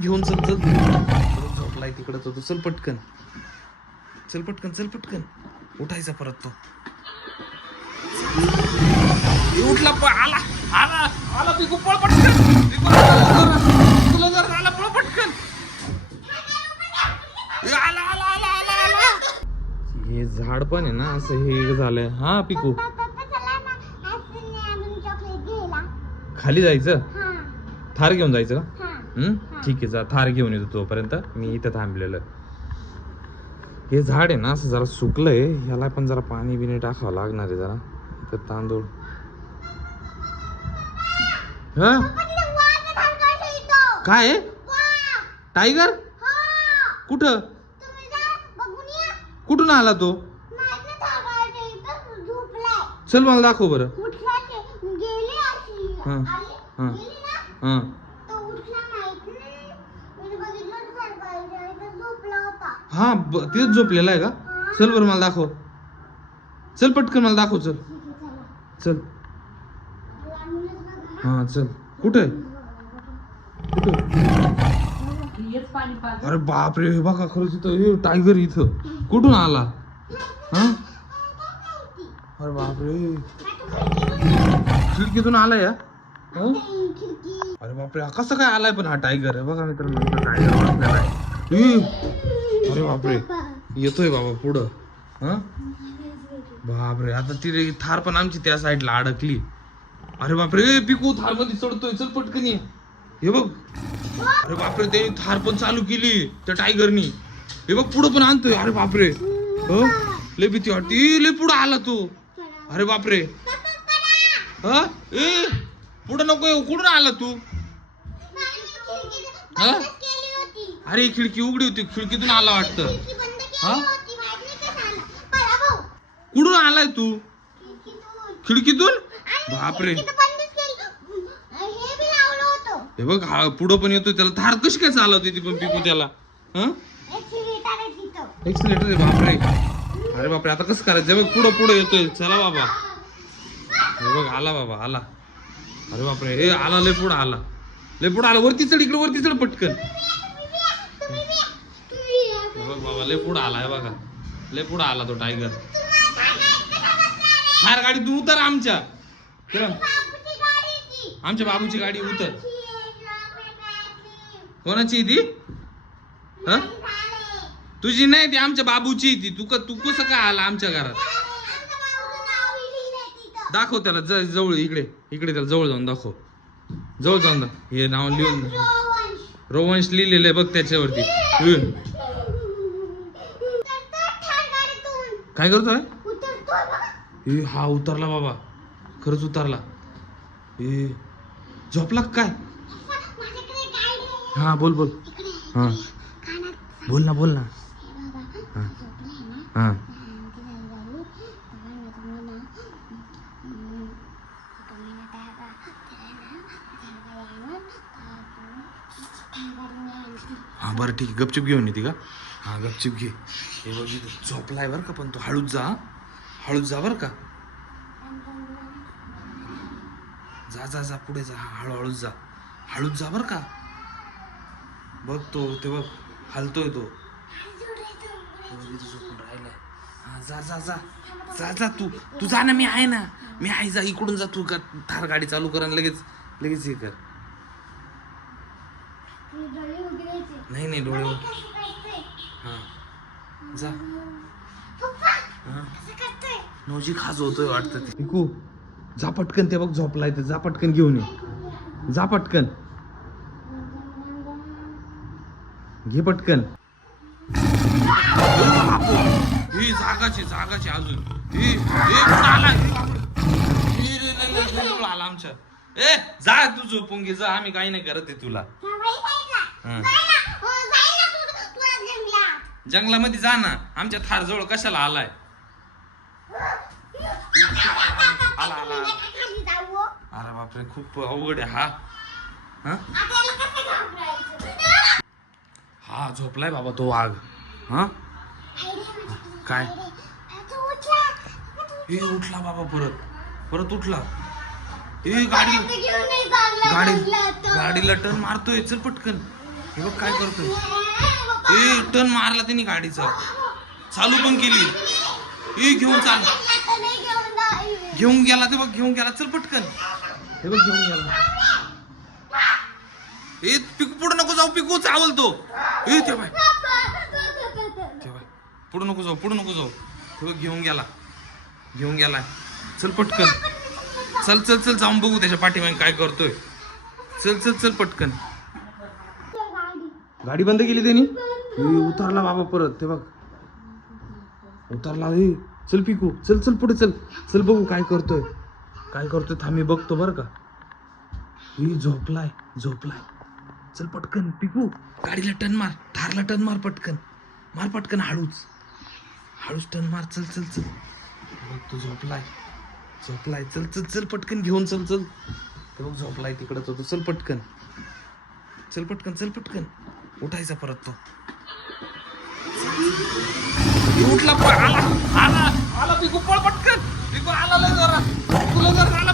घेऊन चल चल झोपलाय तिकडं तो चल पटकन चल पटकन चल पटकन उठायचा परत तो उठला आला आला आला पिकू पळ पटकन तुला जर आला पळ पटकन आला आला आला आला आला हे झाड पण आहे ना असं हे झालंय. हा पिकू खाली जायचं थार घेऊन जायचं का? ठीक आहे जा थार घेऊन येतो तोपर्यंत मी इथं थांबलेलं. हे झाड आहे ना असं जरा सुकलंय ह्याला पण जरा पाणी बिणी टाकावं लागणार आहे जरा इथं तांदूळ. काय टायगर कुठं कुठून आला तो? चल मला दाखव बरं. हा तिथेच झोपलेला आहे का? चल बरं मला दाखव चल पटकन मला दाखव चल चल. हा चल कुठे अरे बापरे बघा खरंच इथं टायगर इथं कुठून आला? हा अरे बापरे खिडकीतून आलाय या. अरे बापरे कसं काय आलाय पण हा टायगर आहे बघा मित्रांनो टायगर वाचलेला आहे. अरे बापरे येतोय बाबा पुढं. हा बापरे आता ती थार पण आमची त्या साईडला अडकली. अरे बापरे पिकू थार मध्ये चढतोय चल पटकन ये. हे बघ अरे बापरे त्याने थार पण चालू केली त्या टायगरनी. हे बघ पुढं पण आणतोय. अरे बापरे लय भीती वाटते लय पुढं आला तू. अरे बापरे हा ए पुढं नको येऊ कुठून आला तू? हा अरे खिडकी उघडी होती खिडकीतून आला वाटतं. हा कुठून आलाय तू? खिडकीतून बापरे हे बघ हा पुढं पण येतोय त्याला थार कशी काय चालवते ती पण पिकू त्याला. एक्सिलेटर आहे बापरे. अरे बापरे आता कसं करायचं बघ पुढं पुढं येतोय चला बाबा. हे बघ आला बाबा आला. अरे बापरे हे आला लय पुढं आला लय पुढं आला. वरती चढ इकडे वरती चढ पटकन. बघ बाबा लय पुढं आला आहे बघा लय पुढं आला तो टायगर. थार गाडी तू उतर आमच्या आमच्या बाबूची गाडी उतर. कोणाची ती? तुझी नाही ती आमच्या बाबूची ती. तू कसं काय आला आमच्या घरात? दाखव त्याला जवळ इकडे इकडे त्याला जवळ जाऊन दाखव जवळ जाऊन हे नाव लिहून रोवंश लिहिलेलं आहे बघ त्याच्यावरती. काय करतोय? हा उतरला बाबा खरंच उतरला. झोपला काय? हा बोल बोल. हा बोल ना बोल ना. हा हा बरं ठीक आहे गपचूप घेऊन येते का? हा गपचूप घे. हे बघ झोपलाय बरं का पण तू हळूच जा बरं का. जा जा जा पुढे जा हळूहळूच जा बरं का. बघ तो ते बघ हलतोय तो झोपून राहिलाय. हा जा जा जा जा जा तू जा ना मी आहे जा इकडून जा तू का थार गाडी चालू कर आणि लगेच हे कर. नाही डोळे हा जा. नवजी खाज होतोय वाटतं ते. पिकू जा पटकन ते बघ झोपलाय ते जा पटकन घेऊन ये जा पटकन घे पटकन. ही जागाची अजून आला आमच्या. ए जा तू झोपून घे जा आम्ही काही नाही करत आहे तुला. जंगलामध्ये जा ना आमच्या थार जवळ कशाला आलाय? आला अरे बापरे खूप अवघड आहे हा झोपलाय बाबा तो वाघ. हा काय हे उठला बाबा परत उठला. गाडीला टर्न मारतोय चल पटकन हे बघ काय करतोय. ए टर्न मारला त्यांनी गाडीचा, चालू पण केली. ए घेऊन चाल, घेऊन गेला ते बघ, घेऊन गेला. चल पटकन. हे बघ घेऊन गेला. ए पिकू पुढे नको जाऊ, पिकू चावलतो. ए ते बाय, पुढे नको जाऊ, पुढे नको जाऊ. ते बघ घेऊन गेला, घेऊन गेलाय. चल पटकन, चल चल चल जाऊन बघू त्याच्या पाठीमागे काय करतोय. चल चल चल पटकन. गाडी बंद केली त्यांनी. उतरला बाबा परत, ते बघ उतरला. चल पिकू, चल चल पुढे चल, चल बघू काय करतोय, काय करतोय. थांब मी बघतो बरं का. झोपलाय, झोपलाय. चल पटकन पिकू, गाडीला टर्न मार, थारला टर्न मार पटकन, मार पटकन. हळूच हळूच टर्न मार. चल चल चल. बघ तू झोपलाय, झोपलाय. चल चल चल पटकन घेऊन चल चल. ते बघ झोपलाय तिकडच होतो. चल पटकन, चल पटकन, चल पटकन. उठायचा परत तो. उठला, आला आला आला पिकू, पळ पटकन. पिकू आला लय जरा, तुला जरा